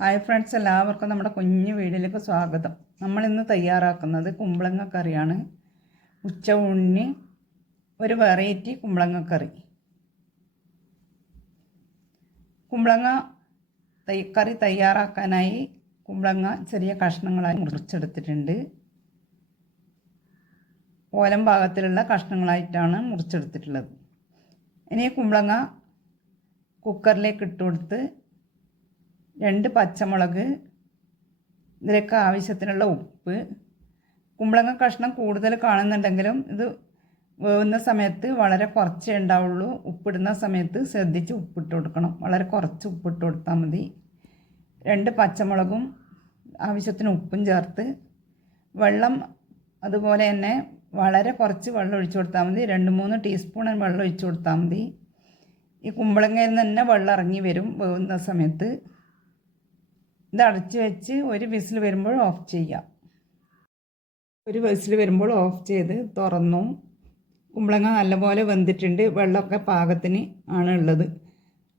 Hi friends എല്ലാവർക്കും നമ്മുടെ കുഞ്ഞു വീടിലേക്ക് സ്വാഗതം. നമ്മൾ ഇന്ന് തയ്യാറാക്കുന്നത് കുമ്പളങ്ങ കറിയാണ്. ഉച്ച ഊണിന് ഒരു വെറൈറ്റി കുമ്പളങ്ങ കറി. കുമ്പളങ്ങ തൈ കറി തയ്യാറാക്കാനായി കുമ്പളങ്ങ ചെറിയ കഷ്ണങ്ങളായി മുറിച്ചെടുത്തിട്ടുണ്ട്. ഓലം ഭാഗത്തിലുള്ള കഷ്ണങ്ങളായിട്ടാണ് മുറിച്ചെടുത്തിട്ടുള്ളത്. ഇനി കുമ്പളങ്ങ കുക്കറിലേക്ക് ഇട്ട് കൊടുത്ത് രണ്ട് പച്ചമുളക് ഇതിലേക്ക് ആവശ്യത്തിനുള്ള ഉപ്പ്. കുമ്പളങ്ങ കഷ്ണം കൂടുതൽ കാണുന്നുണ്ടെങ്കിലും ഇത് വേവുന്ന സമയത്ത് വളരെ കുറച്ചേ ഉണ്ടാവുള്ളൂ. ഉപ്പിടുന്ന സമയത്ത് ശ്രദ്ധിച്ച് ഉപ്പിട്ട് കൊടുക്കണം. വളരെ കുറച്ച് ഉപ്പിട്ട് കൊടുത്താൽ മതി. രണ്ട് പച്ചമുളകും ആവശ്യത്തിന് ഉപ്പും ചേർത്ത് വെള്ളം അതുപോലെ തന്നെ വളരെ കുറച്ച് വെള്ളം ഒഴിച്ചു കൊടുത്താൽ മതി. രണ്ട് മൂന്ന് ടീസ്പൂൺ വെള്ളം ഒഴിച്ചു കൊടുത്താൽ മതി. ഈ കുമ്പളങ്ങയിൽ നിന്ന് തന്നെ വെള്ളം ഇറങ്ങി വരും വേവുന്ന സമയത്ത്. ഇത് അടച്ചു വെച്ച് ഒരു വിസിൽ വരുമ്പോൾ ഓഫ് ചെയ്യാം. ഒരു വിസിൽ വരുമ്പോൾ ഓഫ് ചെയ്ത് തുറന്നു. കുമ്പളങ്ങ നല്ലപോലെ വെന്തിട്ടുണ്ട്. വെള്ളമൊക്കെ പാകത്തിന് ആണ് ഉള്ളത്.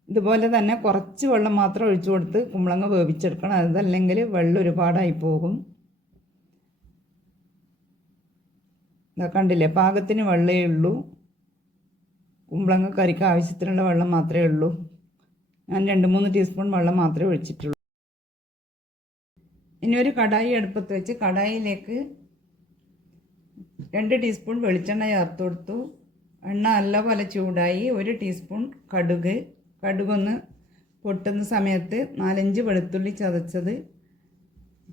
ഇതുപോലെ തന്നെ കുറച്ച് വെള്ളം മാത്രം ഒഴിച്ചു കൊടുത്ത് കുമ്പളങ്ങ വേവിച്ചെടുക്കണം. അതല്ലെങ്കിൽ വെള്ളം ഒരുപാടായി പോകും. കണ്ടില്ലേ? പാകത്തിന് വെള്ളമേ ഉള്ളൂ. കുമ്പളങ്ങ കറിക്ക് ആവശ്യത്തിനുള്ള വെള്ളം മാത്രമേ ഉള്ളൂ. ഞാൻ രണ്ട് മൂന്ന് ടീസ്പൂൺ വെള്ളം മാത്രമേ ഒഴിച്ചിട്ടുള്ളൂ. ഇനി ഒരു കടായി അടുപ്പത്ത് വെച്ച് കടായിലേക്ക് രണ്ട് ടീസ്പൂൺ വെളിച്ചെണ്ണ ചേർത്ത് കൊടുത്തു. എണ്ണ നല്ലപോലെ ചൂടായി ഒരു ടീസ്പൂൺ കടുക്. കടുകൊന്ന് പൊട്ടുന്ന സമയത്ത് നാലഞ്ച് വെളുത്തുള്ളി ചതച്ചത്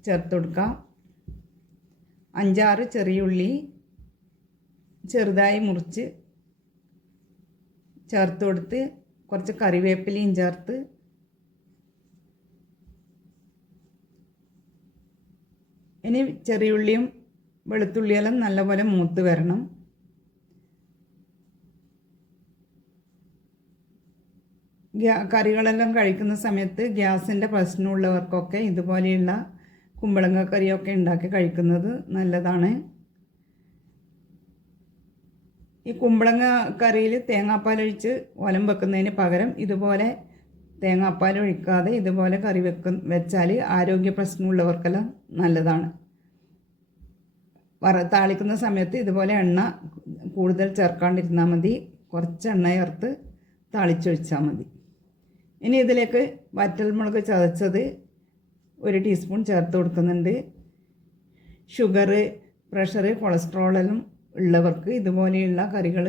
ചേർത്ത് കൊടുക്കാം. അഞ്ചാറ് ചെറിയുള്ളി ചെറുതായി മുറിച്ച് ചേർത്ത് കൊടുത്ത് കുറച്ച് കറിവേപ്പിലയും ചേർത്ത് ഇനി ചെറിയുള്ളിയും വെളുത്തുള്ളിയെല്ലാം നല്ലപോലെ മൂത്ത് വരണം. കറികളെല്ലാം കഴിക്കുന്ന സമയത്ത് ഗ്യാസിന്റെ പ്രശ്നമുള്ളവർക്കൊക്കെ ഇതുപോലെയുള്ള കുമ്പളങ്ങ കറിയൊക്കെ ഉണ്ടാക്കി കഴിക്കുന്നത് നല്ലതാണ്. ഈ കുമ്പളങ്ങ കറിയിൽ തേങ്ങാപ്പാലൊഴിച്ച് ഒലം വെക്കുന്നതിന് പകരം ഇതുപോലെ തേങ്ങാപ്പാൽ ഒഴിക്കാതെ ഇതുപോലെ കറി വെക്ക വെച്ചാൽ ആരോഗ്യ പ്രശ്നമുള്ളവർക്കെല്ലാം നല്ലതാണ്. വറ താളിക്കുന്ന സമയത്ത് ഇതുപോലെ എണ്ണ കൂടുതൽ ചേർക്കാണ്ടിരുന്നാൽ മതി. കുറച്ച് എണ്ണ ചേർത്ത് താളിച്ചൊഴിച്ചാൽ മതി. ഇനി ഇതിലേക്ക് വറ്റൽമുളക് ചതച്ചത് ഒരു ടീസ്പൂൺ ചേർത്ത് കൊടുക്കുന്നുണ്ട്. ഷുഗർ പ്രഷർ കൊളസ്ട്രോളെല്ലാം ഉള്ളവർക്ക് ഇതുപോലെയുള്ള കറികൾ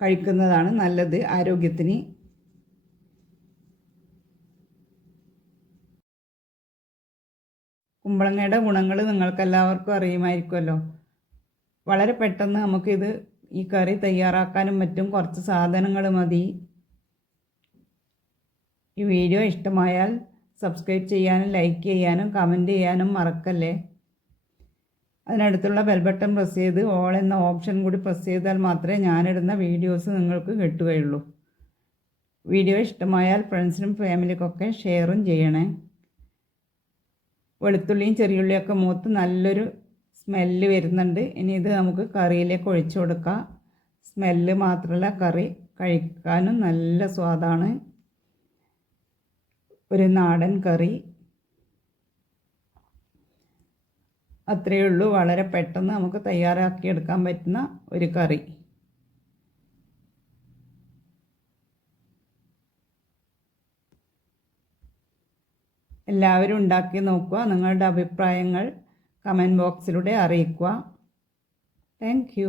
കഴിക്കുന്നതാണ് നല്ലത് ആരോഗ്യത്തിന്. കുമ്പളങ്ങയുടെ ഗുണങ്ങൾ നിങ്ങൾക്കെല്ലാവർക്കും അറിയുമായിരിക്കുമല്ലോ. വളരെ പെട്ടെന്ന് നമുക്കിത് ഈ കറി തയ്യാറാക്കാനും മറ്റും കുറച്ച് സാധനങ്ങൾ മതി. ഈ വീഡിയോ ഇഷ്ടമായാൽ സബ്സ്ക്രൈബ് ചെയ്യാനും ലൈക്ക് ചെയ്യാനും കമന്റ് ചെയ്യാനും മറക്കല്ലേ? അതിനടുത്തുള്ള ബെൽ ബട്ടൺ പ്രസ് ചെയ്ത് ഓൾ എന്ന ഓപ്ഷൻ കൂടി പ്രസ് ചെയ്താൽ മാത്രമേ ഞാനിടുന്ന വീഡിയോസ് നിങ്ങൾക്ക് കിട്ടുകയുള്ളൂ. വീഡിയോ ഇഷ്ടമായാൽ ഫ്രണ്ട്സിനും ഫാമിലിക്കൊക്കെ ഷെയറും ചെയ്യണേ. വെളുത്തുള്ളിയും ചെറിയുള്ളിയൊക്കെ മൂത്ത് നല്ലൊരു സ്മെല്ല് വരുന്നുണ്ട്. ഇനി ഇത് നമുക്ക് കറിയിലേക്ക് ഒഴിച്ചു കൊടുക്കാം. സ്മെല്ല് മാത്രമല്ല കറി കഴിക്കാനും നല്ല സ്വാദാണ്. ഒരു നാടൻ കറി. അത്രയേ ഉള്ളൂ. വളരെ പെട്ടെന്ന് നമുക്ക് തയ്യാറാക്കി എടുക്കാൻ പറ്റുന്ന ഒരു കറി. എല്ലാവരും ഉണ്ടാക്കി നോക്കുക. നിങ്ങളുടെ അഭിപ്രായങ്ങൾ കമന്റ് ബോക്സിലൂടെ അറിയിക്കുക. താങ്ക്